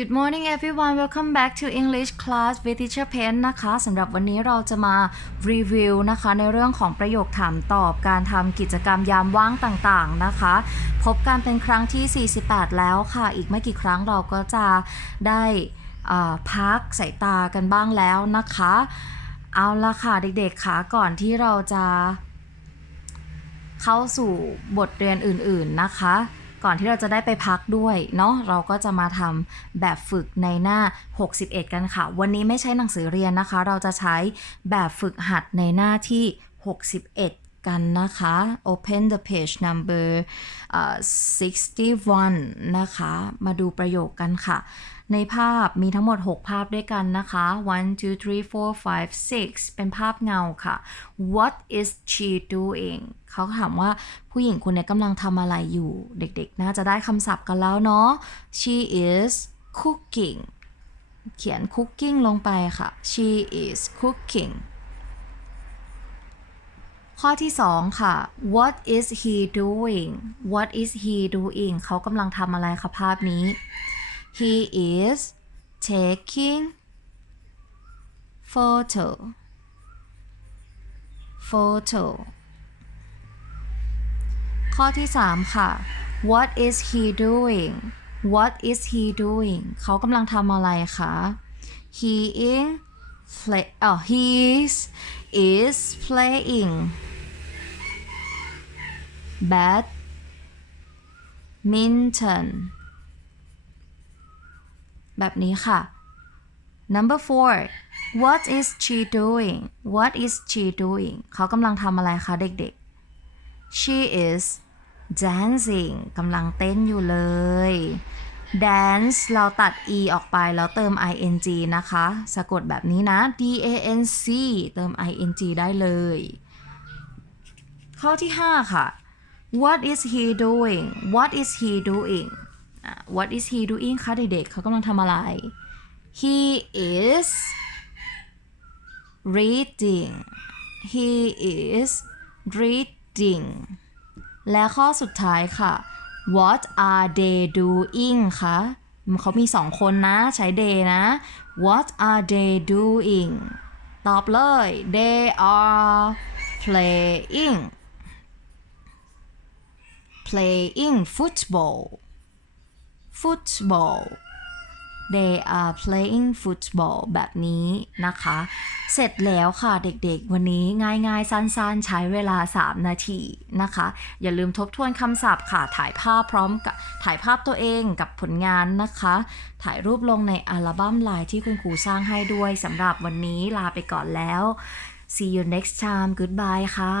Good morning everyone welcome back to English class with teacher Pen นะคะสำหรับวันนี้เราจะมารีวิวนะคะในเรื่องของประโยคถามตอบการทำกิจกรรมยามว่างต่างๆนะคะ พบกันเป็นครั้งที่ 48 แล้วค่ะ อีกไม่กี่ครั้งเราก็จะได้พักสายตากันบ้างแล้วนะคะ เอาละค่ะเด็กๆค่ะก่อนที่เราจะเข้าสู่บทเรียนอื่นๆนะคะ ก่อนที่เราจะได้ไปพักด้วยเนาะเราก็จะมาทำแบบฝึกในหน้า 61 กันค่ะ วันนี้ไม่ใช่หนังสือเรียนนะคะ เราจะใช้แบบฝึกหัดในหน้าที่ 61 กันนะคะ Open the page number เอ่อ61 นะคะ มาดูประโยคกันค่ะ ในภาพมีทั้งหมด 6 ภาพด้วยกันนะคะ one two three four five six เป็นภาพเงาค่ะ what is she doing เขาถามว่าผู้หญิงคนนี้กำลังทำอะไรอยู่ เด็กๆ น่าจะได้คำศัพท์กันแล้วเนาะ she is cooking เขียน cooking ลงไปค่ะ she is cooking ข้อที่ 2 ค่ะ what is he doing what is he doing เขากำลังทำอะไรคะภาพนี้ he is taking photo photo ข้อที่ 3 ค่ะ what is he doing what is he doing เขากำลังทำอะไรคะ he is play อ๋อ he is is playing badminton แบบนี้ค่ะ number four what is she doing what is she doing เขากำลังทำอะไรคะเด็กๆ she is dancing กำลังเต้นอยู่เลย dance เราตัด e ออกไปแล้วเติม ing นะคะ สะกดแบบนี้นะ d a n c เติม ing ได้เลย ข้อที่ 5 ค่ะ what is he doing what is he doing what is he doing คะเด็กๆเขากำลังทำอะไร he is reading he is reading และข้อสุดท้ายค่ะ what are they doing คะเขามีสองคนนะใช้ they นะ what are they doing ตอบเลย they are playing playing football football they are playing football แบบนี้นะคะ เสร็จแล้วค่ะเด็กๆ วันนี้ง่ายๆ สั้นๆ ใช้เวลา 3 นาทีนะคะ อย่าลืมทบทวนคำศัพท์ค่ะ ถ่ายภาพพร้อมกับถ่ายภาพตัวเองกับผลงานนะคะ ถ่ายรูปลงในอัลบั้มลายที่คุณครูสร้างให้ด้วยสำหรับวันนี้ลาไปก่อนแล้ว see you next time goodbye ค่ะ